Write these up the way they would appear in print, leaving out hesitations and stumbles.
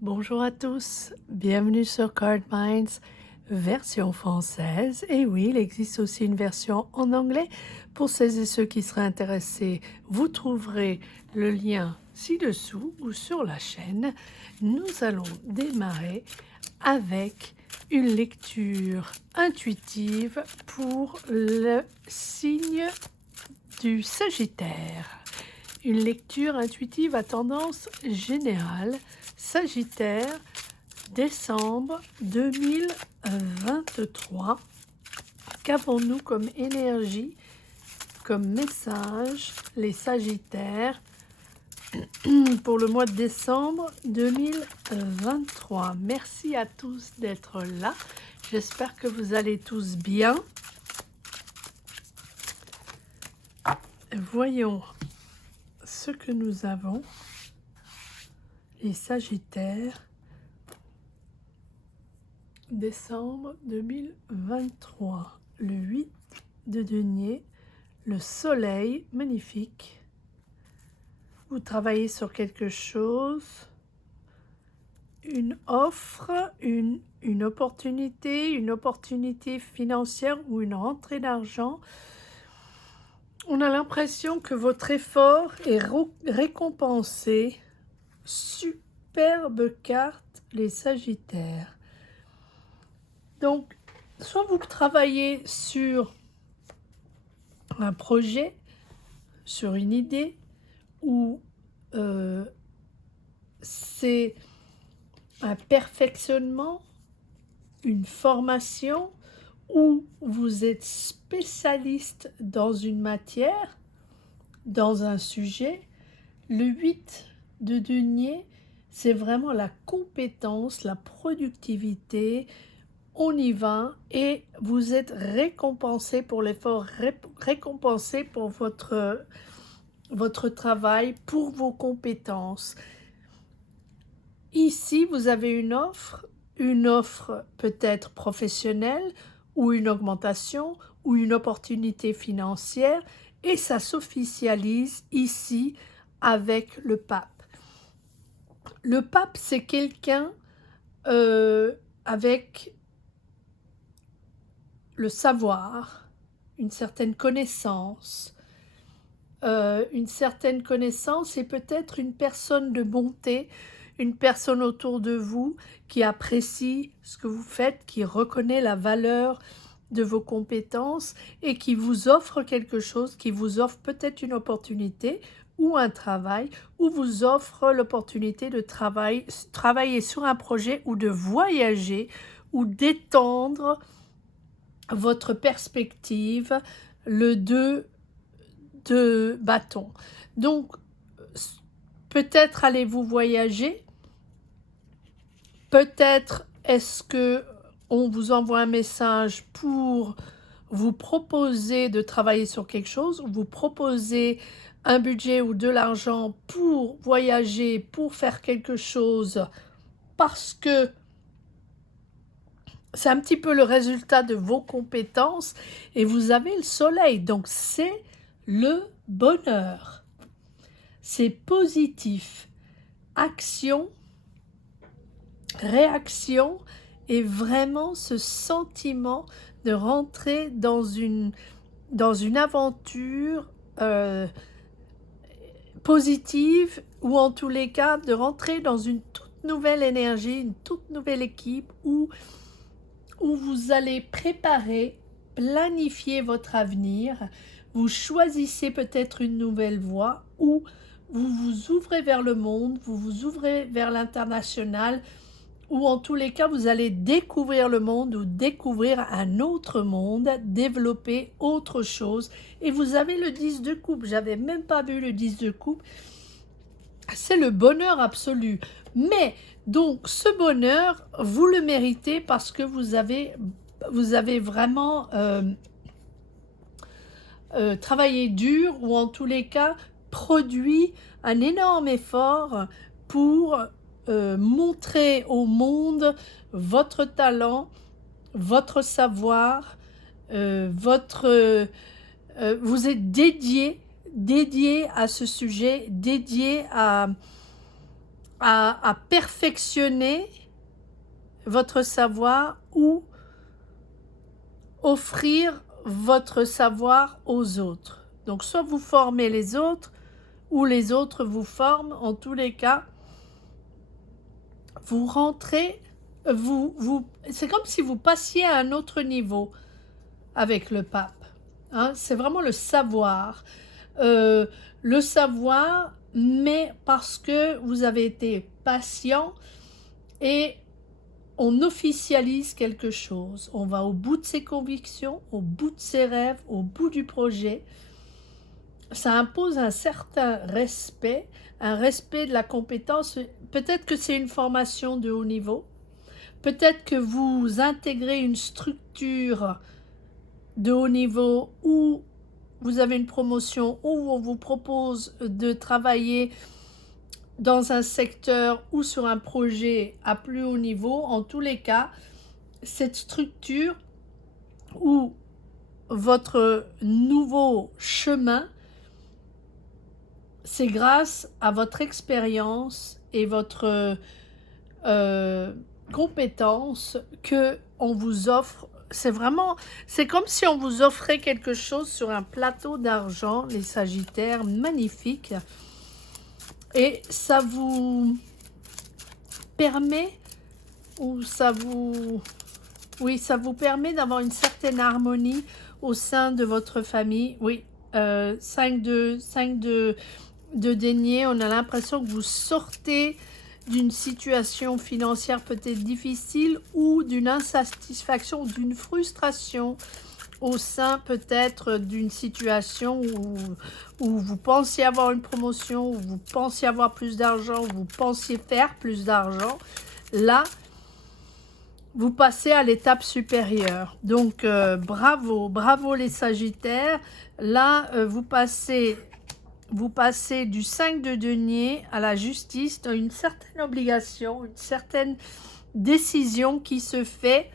Bonjour à tous, bienvenue sur Card Minds, version française. Et oui, il existe aussi une version en anglais. Pour celles et ceux qui seraient intéressés, vous trouverez le lien ci-dessous ou sur la chaîne. Nous allons démarrer avec une lecture intuitive pour le signe du Sagittaire. Une lecture intuitive à tendance générale. Sagittaire, décembre 2023. Qu'avons-nous comme énergie, comme message, les Sagittaires, pour le mois de décembre 2023? Merci à tous d'être là. J'espère que vous allez tous bien. Voyons ce que nous avons. Les Sagittaires, décembre 2023, le 8 de denier, le soleil, magnifique. Vous travaillez sur quelque chose, une offre, une opportunité financière ou une rentrée d'argent. On a l'impression que votre effort est récompensé. Superbe carte, les Sagittaires. Donc, soit vous travaillez sur un projet, sur une idée, ou c'est un perfectionnement, une formation, ou vous êtes spécialiste dans une matière, dans un sujet. Le 8 de denier, c'est vraiment la compétence, la productivité. On y va et vous êtes récompensé pour l'effort, récompensé pour votre travail, pour vos compétences. Ici, vous avez une offre peut-être professionnelle ou une augmentation ou une opportunité financière et ça s'officialise ici avec le pape. Le pape, c'est quelqu'un avec le savoir, une certaine connaissance, et peut-être une personne de bonté, une personne autour de vous qui apprécie ce que vous faites, qui reconnaît la valeur de vos compétences et qui vous offre quelque chose, qui vous offre peut-être une opportunité ou un travail, ou vous offre l'opportunité de travailler sur un projet ou de voyager ou d'étendre votre perspective, le 2 de bâton. Donc, peut-être allez-vous voyager, peut-être est-ce que on vous envoie un message pour vous proposer de travailler sur quelque chose, vous proposer un budget ou de l'argent pour voyager, pour faire quelque chose, parce que c'est un petit peu le résultat de vos compétences et vous avez le soleil, donc c'est le bonheur. C'est positif. Action, réaction et vraiment ce sentiment de rentrer dans une aventure positive ou en tous les cas de rentrer dans une toute nouvelle énergie, une toute nouvelle équipe où vous allez préparer, planifier votre avenir, vous choisissez peut-être une nouvelle voie ou vous vous ouvrez vers le monde, vous vous ouvrez vers l'international ou en tous les cas vous allez découvrir le monde ou découvrir un autre monde, développer autre chose. Et vous avez le 10 de coupe, j'avais même pas vu le 10 de coupe, c'est le bonheur absolu. Mais donc ce bonheur, vous le méritez parce que vous avez vraiment travaillé dur ou en tous les cas produit un énorme effort pour montrer au monde votre talent, votre savoir, vous êtes dédié à ce sujet, dédié à à perfectionner votre savoir ou offrir votre savoir aux autres. Donc soit vous formez les autres ou les autres vous forment. En tous les cas, vous rentrez, c'est comme si vous passiez à un autre niveau avec le pape. Hein, c'est vraiment le savoir. Le savoir, mais parce que vous avez été patient et on officialise quelque chose. On va au bout de ses convictions, au bout de ses rêves, au bout du projet. Ça impose un certain respect, un respect de la compétence. Peut-être que c'est une formation de haut niveau. Peut-être que vous intégrez une structure de haut niveau où vous avez une promotion, où on vous propose de travailler dans un secteur ou sur un projet à plus haut niveau. En tous les cas, cette structure ou votre nouveau chemin, c'est grâce à votre expérience et votre compétence que on vous offre. C'est comme si on vous offrait quelque chose sur un plateau d'argent, les Sagittaires, magnifique. Et ça vous permet, ou ça vous, oui, ça vous permet d'avoir une certaine harmonie au sein de votre famille. Oui, 5 de denier, on a l'impression que vous sortez d'une situation financière peut-être difficile ou d'une insatisfaction, d'une frustration au sein peut-être d'une situation où vous pensiez avoir une promotion, où vous pensiez avoir plus d'argent, où vous pensiez faire plus d'argent. Là, vous passez à l'étape supérieure. Donc, bravo, bravo les Sagittaires. Là, vous passez du 5 de denier à la justice, dans une certaine obligation, une certaine décision qui se fait,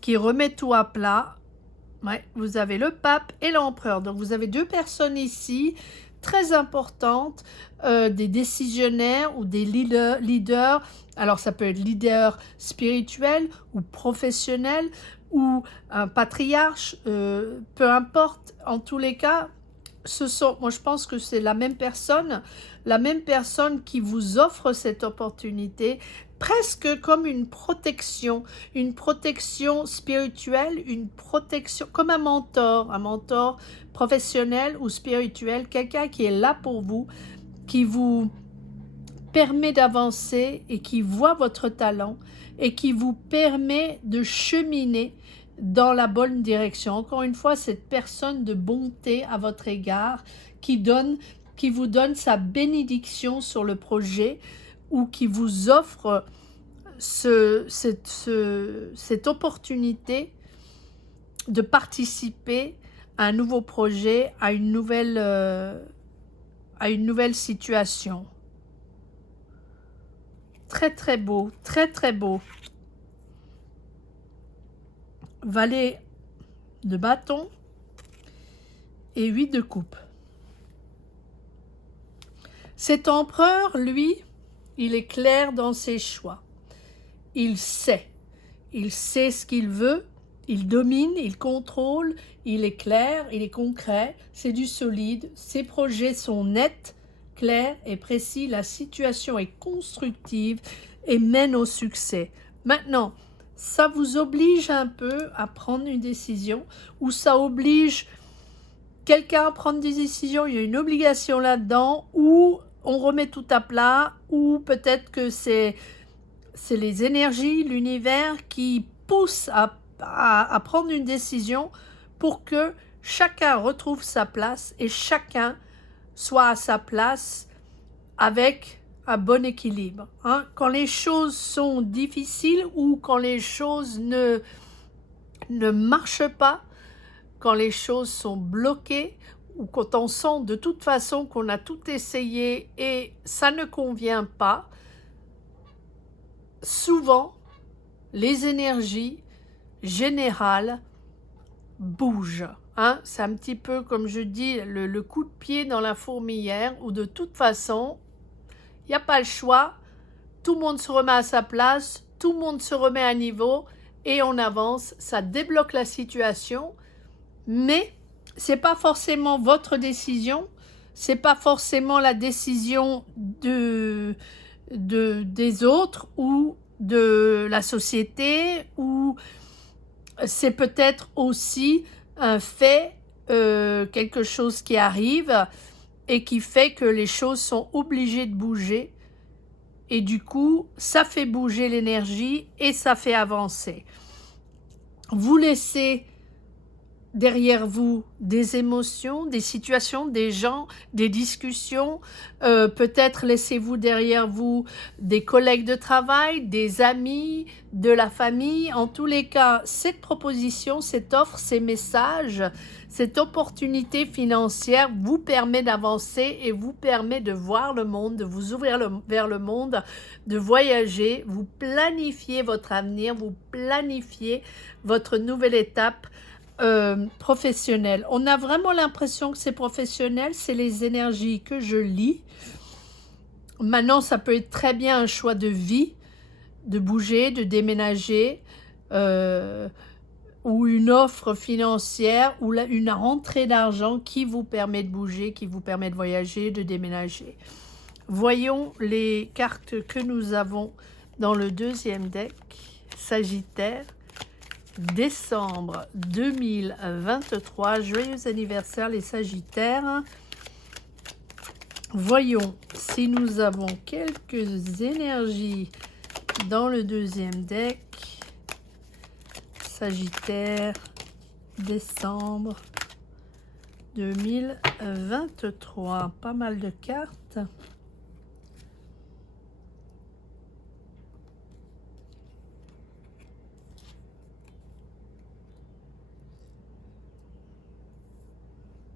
qui remet tout à plat. Ouais, vous avez le pape et l'empereur. Donc, vous avez deux personnes ici, très importantes, des décisionnaires ou des leaders. Alors, ça peut être leader spirituel ou professionnel ou un patriarche, peu importe. En tous les cas, moi je pense que c'est la même personne qui vous offre cette opportunité, presque comme une protection spirituelle, une protection, comme un mentor professionnel ou spirituel, quelqu'un qui est là pour vous, qui vous permet d'avancer et qui voit votre talent et qui vous permet de cheminer dans la bonne direction. Encore une fois, cette personne de bonté à votre égard qui vous donne sa bénédiction sur le projet ou qui vous offre cette opportunité de participer à un nouveau projet, à une nouvelle situation. Très très beau, très très beau. Valet de bâton et 8 de coupe. Cet empereur, lui, il est clair dans ses choix. Il sait ce qu'il veut, il domine, il contrôle, il est clair, il est concret, c'est du solide, ses projets sont nets, clairs et précis, la situation est constructive et mène au succès. Maintenant, ça vous oblige un peu à prendre une décision ou ça oblige quelqu'un à prendre des décisions, il y a une obligation là-dedans ou on remet tout à plat ou peut-être que c'est les énergies, l'univers qui poussent à prendre une décision pour que chacun retrouve sa place et chacun soit à sa place avec un bon équilibre. Hein. Quand les choses sont difficiles ou quand les choses ne marchent pas, quand les choses sont bloquées ou quand on sent de toute façon qu'on a tout essayé et ça ne convient pas, souvent, les énergies générales bougent. Hein? C'est un petit peu, comme je dis, le coup de pied dans la fourmilière où de toute façon, Il n'y a pas le choix. Tout le monde se remet à sa place, tout le monde se remet à niveau et on avance. Ça débloque la situation, mais c'est pas forcément votre décision, c'est pas forcément la décision des autres ou de la société, ou c'est peut-être aussi un fait, quelque chose qui arrive et qui fait que les choses sont obligées de bouger. Et du coup, ça fait bouger l'énergie et ça fait avancer. Vous laissez derrière vous des émotions, des situations, des gens, des discussions. Peut-être laissez-vous derrière vous des collègues de travail, des amis, de la famille. En tous les cas, cette proposition, cette offre, ces messages, cette opportunité financière vous permet d'avancer et vous permet de voir le monde, de vous ouvrir vers le monde, de voyager. Vous planifiez votre avenir, vous planifiez votre nouvelle étape professionnelle. On a vraiment l'impression que c'est professionnel, c'est les énergies que je lis. Maintenant, ça peut être très bien un choix de vie, de bouger, de déménager, ou une offre financière, ou une rentrée d'argent qui vous permet de bouger, qui vous permet de voyager, de déménager. Voyons les cartes que nous avons dans le deuxième deck. Sagittaire, décembre 2023. Joyeux anniversaire les Sagittaires. Voyons si nous avons quelques énergies dans le deuxième deck. Sagittaire, décembre 2023. Pas mal de cartes.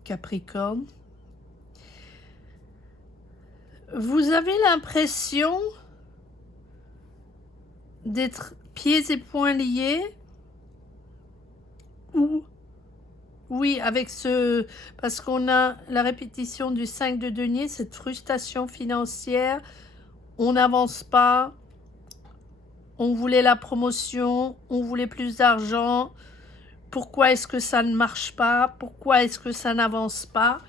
Capricorne. Vous avez l'impression d'être pieds et poings liés, ou oui, avec ce, parce qu'on a la répétition du 5 de denier, cette frustration financière, on n'avance pas, on voulait la promotion, on voulait plus d'argent, pourquoi est-ce que ça ne marche pas, pourquoi est-ce que ça n'avance pas?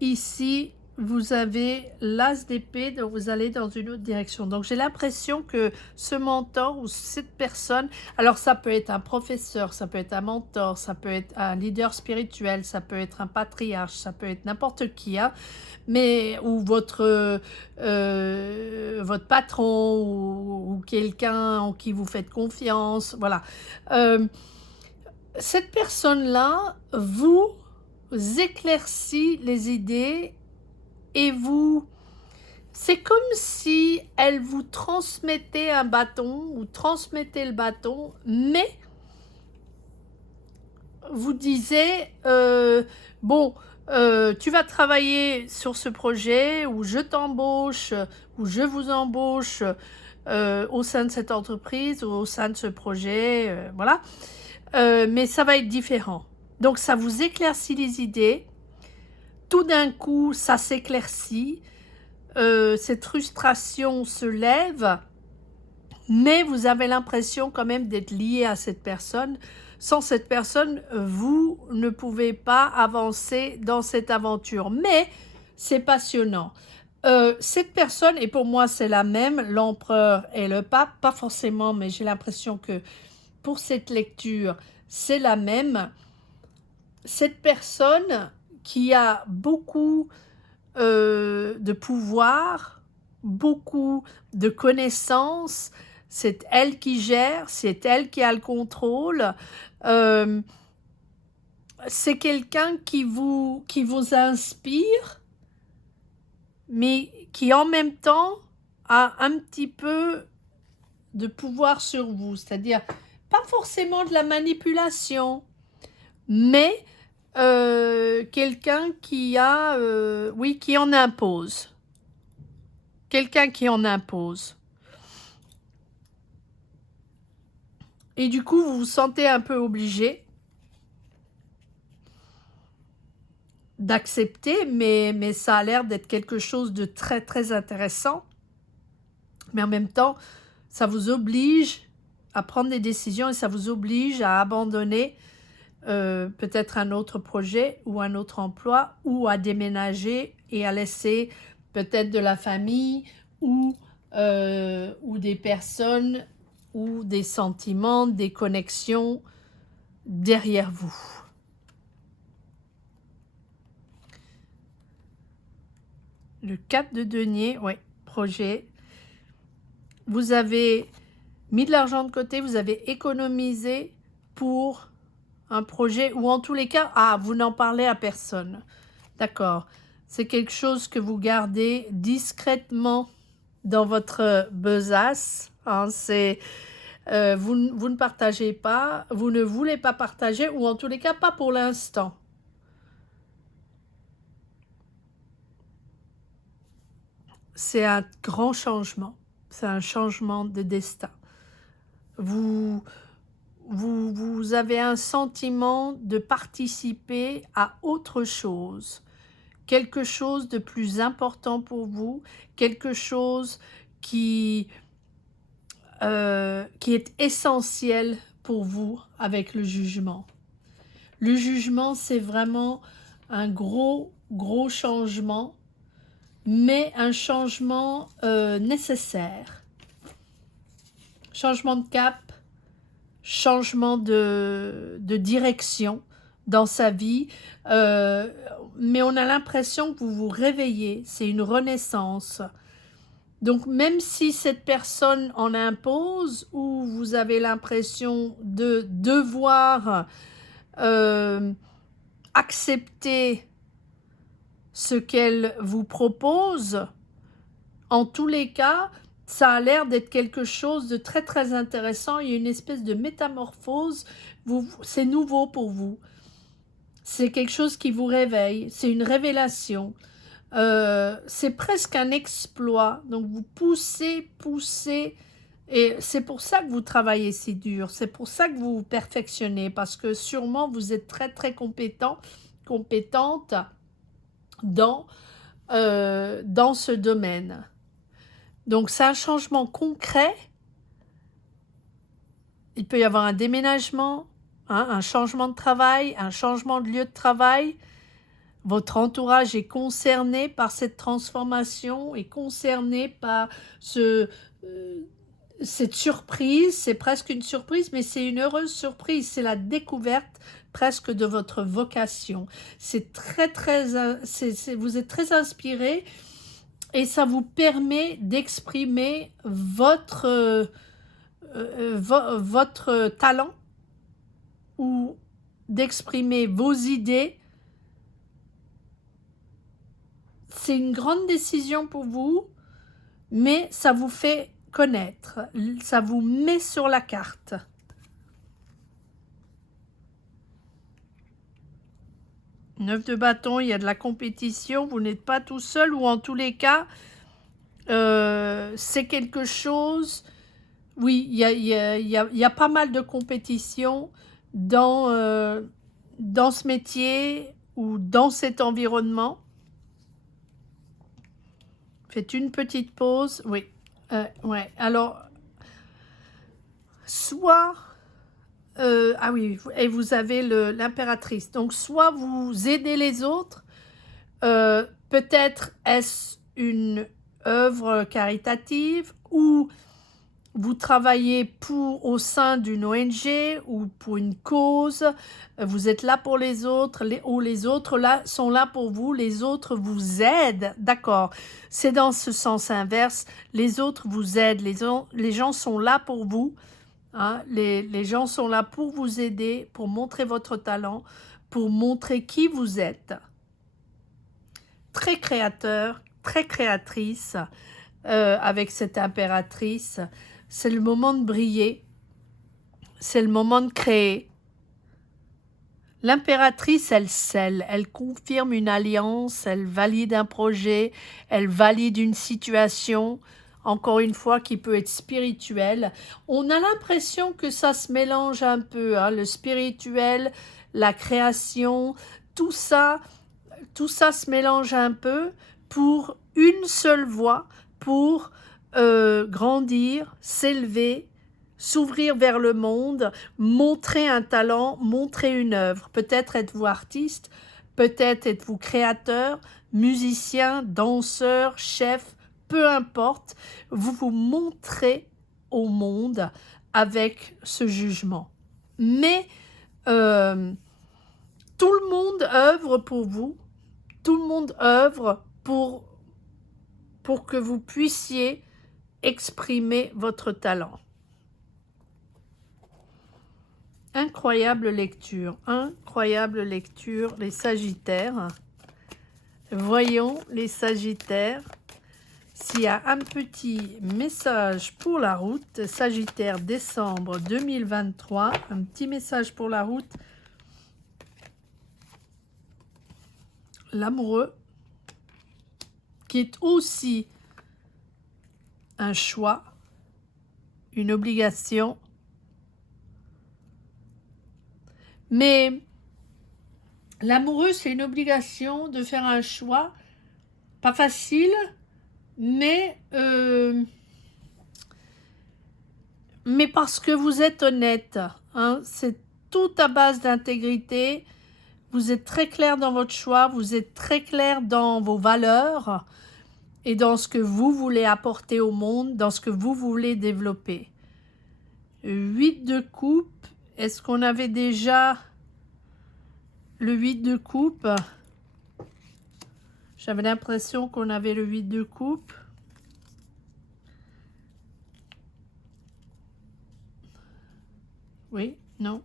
Ici, vous avez l'as d'épée, donc vous allez dans une autre direction. Donc, j'ai l'impression que ce mentor ou cette personne, alors ça peut être un professeur, ça peut être un mentor, ça peut être un leader spirituel, ça peut être un patriarche, ça peut être n'importe qui, hein, mais ou votre patron ou quelqu'un en qui vous faites confiance, voilà. Cette personne-là vous éclaircit les idées et vous, c'est comme si elle vous transmettait un bâton ou transmettait le bâton, mais vous disait bon, tu vas travailler sur ce projet, ou je t'embauche, ou je vous embauche au sein de cette entreprise ou au sein de ce projet, voilà, mais ça va être différent. Donc ça vous éclaircit les idées, tout d'un coup ça s'éclaircit, cette frustration se lève, mais vous avez l'impression quand même d'être lié à cette personne. Sans cette personne, vous ne pouvez pas avancer dans cette aventure, mais c'est passionnant. Cette personne, et pour moi c'est la même, l'empereur et le pape, pas forcément, mais j'ai l'impression que pour cette lecture, c'est la même. Cette personne qui a beaucoup de pouvoir, beaucoup de connaissances, c'est elle qui gère, c'est elle qui a le contrôle. C'est quelqu'un qui vous inspire, mais qui en même temps a un petit peu de pouvoir sur vous, c'est-à-dire pas forcément de la manipulation, mais quelqu'un qui a, oui, qui en impose. Quelqu'un qui en impose. Et du coup, vous vous sentez un peu obligé d'accepter, mais ça a l'air d'être quelque chose de très, très intéressant. Mais en même temps, ça vous oblige à prendre des décisions et ça vous oblige à abandonner peut-être un autre projet ou un autre emploi ou à déménager et à laisser peut-être de la famille ou des personnes ou des sentiments, des connexions derrière vous. Le 4 de denier, oui, projet. Vous avez mis de l'argent de côté, vous avez économisé pour un projet, ou en tous les cas, vous n'en parlez à personne. D'accord. C'est quelque chose que vous gardez discrètement dans votre besace. Hein, vous ne partagez pas, vous ne voulez pas partager, ou en tous les cas, pas pour l'instant. C'est un grand changement. C'est un changement de destin. Vous avez un sentiment de participer à autre chose. Quelque chose de plus important pour vous. Quelque chose qui est essentiel pour vous avec le jugement. Le jugement, c'est vraiment un gros changement, mais un changement nécessaire. Changement de cap, changement de direction dans sa vie, mais on a l'impression que vous vous réveillez, c'est une renaissance. Donc même si cette personne en impose ou vous avez l'impression de devoir accepter ce qu'elle vous propose, en tous les cas, ça a l'air d'être quelque chose de très très intéressant. Il y a une espèce de métamorphose, c'est nouveau pour vous. C'est quelque chose qui vous réveille, c'est une révélation. C'est presque un exploit. Donc vous poussez, et c'est pour ça que vous travaillez si dur. C'est pour ça que vous vous perfectionnez, parce que sûrement vous êtes très très compétente dans ce domaine. Donc c'est un changement concret. Il peut y avoir un déménagement, un changement de travail, un changement de lieu de travail. Votre entourage est concerné par cette transformation, est concerné par cette surprise. C'est presque une surprise, mais c'est une heureuse surprise. C'est la découverte presque de votre vocation. C'est vous êtes très inspiré et ça vous permet d'exprimer votre talent ou d'exprimer vos idées. C'est une grande décision pour vous, mais ça vous fait connaître, ça vous met sur la carte. Neuf de bâton, il y a de la compétition, vous n'êtes pas tout seul, ou en tous les cas, c'est quelque chose, oui, il y a pas mal de compétition dans ce métier ou dans cet environnement. Faites une petite pause, oui. Ouais, alors, soit... ah oui, et vous avez l'impératrice. Donc, soit vous aidez les autres, peut-être est-ce une œuvre caritative, ou vous travaillez au sein d'une ONG ou pour une cause, vous êtes là pour les autres, ou les autres sont là pour vous, les autres vous aident, d'accord, c'est dans ce sens inverse, les autres vous aident, les gens sont là pour vous, hein, les gens sont là pour vous aider, pour montrer votre talent, pour montrer qui vous êtes. Très créateur, très créatrice, avec cette impératrice. C'est le moment de briller, c'est le moment de créer. L'impératrice, elle scelle, elle confirme une alliance, elle valide un projet, elle valide une situation, encore une fois, qui peut être spirituelle. On a l'impression que ça se mélange un peu, hein, le spirituel, la création, tout ça, tout ça se mélange un peu pour une seule voie, pour grandir, s'élever, s'ouvrir vers le monde, montrer un talent, montrer une œuvre. Peut-être êtes-vous artiste, peut-être êtes-vous créateur, musicien, danseur, chef, peu importe. Vous vous montrez au monde avec ce jugement. Mais tout le monde œuvre pour vous, tout le monde œuvre pour que vous puissiez exprimer votre talent. Incroyable lecture, les Sagittaires. Voyons les Sagittaires, s'il y a un petit message pour la route. Sagittaire, décembre 2023, un petit message pour la route. L'amoureux, qui est aussi un choix, une obligation. Mais l'amoureux, c'est une obligation de faire un choix, pas facile, mais parce que vous êtes honnête, hein, c'est tout à base d'intégrité. Vous êtes très clair dans votre choix, vous êtes très clair dans vos valeurs et dans ce que vous voulez apporter au monde, dans ce que vous voulez développer. 8 de coupe, est-ce qu'on avait déjà le 8 de coupe? J'avais l'impression qu'on avait le 8 de coupe. Oui, non.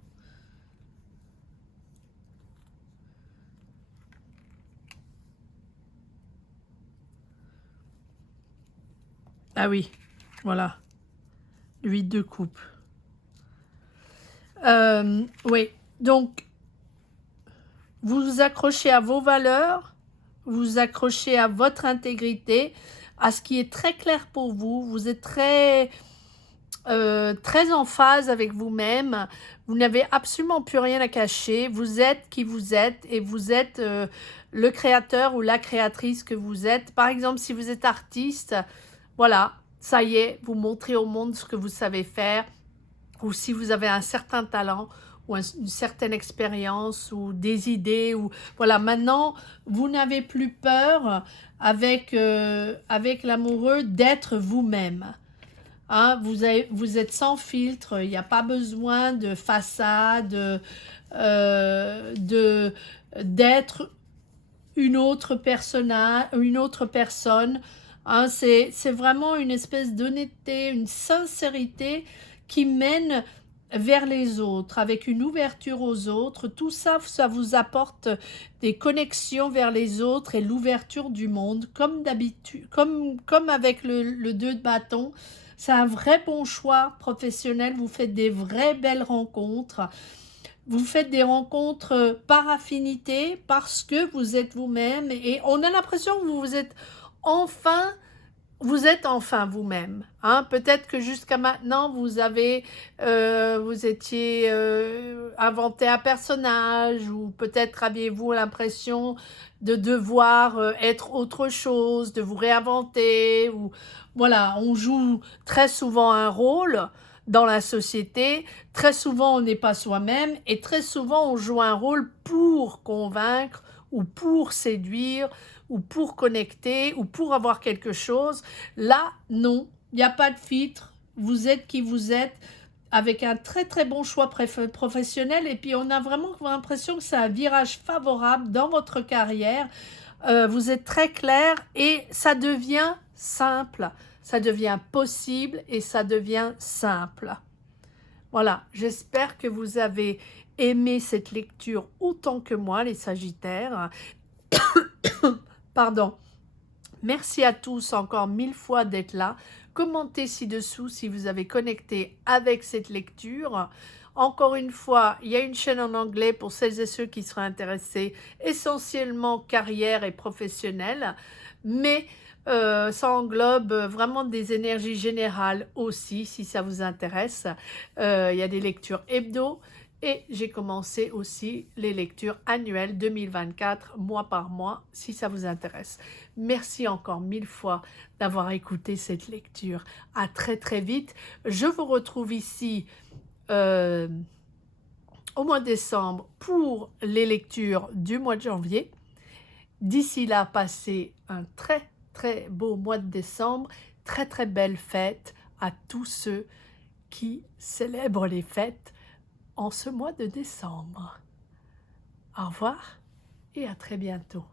Ah oui, voilà. Le 8 de coupe. Oui, donc, vous vous accrochez à vos valeurs, vous vous accrochez à votre intégrité, à ce qui est très clair pour vous. Vous êtes très en phase avec vous-même. Vous n'avez absolument plus rien à cacher. Vous êtes qui vous êtes et vous êtes le créateur ou la créatrice que vous êtes. Par exemple, si vous êtes artiste, voilà, ça y est, vous montrez au monde ce que vous savez faire. Ou si vous avez un certain talent ou une certaine expérience ou des idées, ou voilà, maintenant vous n'avez plus peur avec l'amoureux d'être vous-même. Hein, vous êtes sans filtre, il n'y a pas besoin de façade, d'être une autre personne. Hein, c'est vraiment une espèce d'honnêteté, une sincérité qui mène vers les autres, avec une ouverture aux autres. Tout ça, ça vous apporte des connexions vers les autres et l'ouverture du monde, comme d'habitude, comme avec le 2 de bâton. C'est un vrai bon choix professionnel, vous faites des vraies belles rencontres. Vous faites des rencontres par affinité, parce que vous êtes vous-même, et on a l'impression que vous êtes enfin vous-même. Hein? Peut-être que jusqu'à maintenant, vous étiez inventé un personnage, ou peut-être aviez-vous l'impression de devoir être autre chose, de vous réinventer. Ou voilà, on joue très souvent un rôle dans la société. Très souvent, on n'est pas soi-même, et très souvent, on joue un rôle pour convaincre, ou pour séduire, ou pour connecter, ou pour avoir quelque chose. Là, non, il n'y a pas de filtre. Vous êtes qui vous êtes, avec un très très bon choix professionnel, et puis on a vraiment l'impression que c'est un virage favorable dans votre carrière. Vous êtes très clair, et ça devient simple, ça devient possible, et ça devient simple. Voilà, j'espère que vous avez aimé cette lecture autant que moi, les Sagittaires. Pardon. Merci à tous encore 1000 fois d'être là. Commentez ci-dessous si vous avez connecté avec cette lecture. Encore une fois, il y a une chaîne en anglais pour celles et ceux qui seraient intéressés, essentiellement carrière et professionnelle, mais ça englobe vraiment des énergies générales aussi, si ça vous intéresse. Il y a des lectures hebdo, Et j'ai commencé aussi les lectures annuelles 2024, mois par mois, si ça vous intéresse. Merci encore 1000 fois d'avoir écouté cette lecture. À très très vite. Je vous retrouve ici au mois de décembre pour les lectures du mois de janvier. D'ici là, passez un très très beau mois de décembre. Très très belle fête à tous ceux qui célèbrent les fêtes en ce mois de décembre. Au revoir et à très bientôt.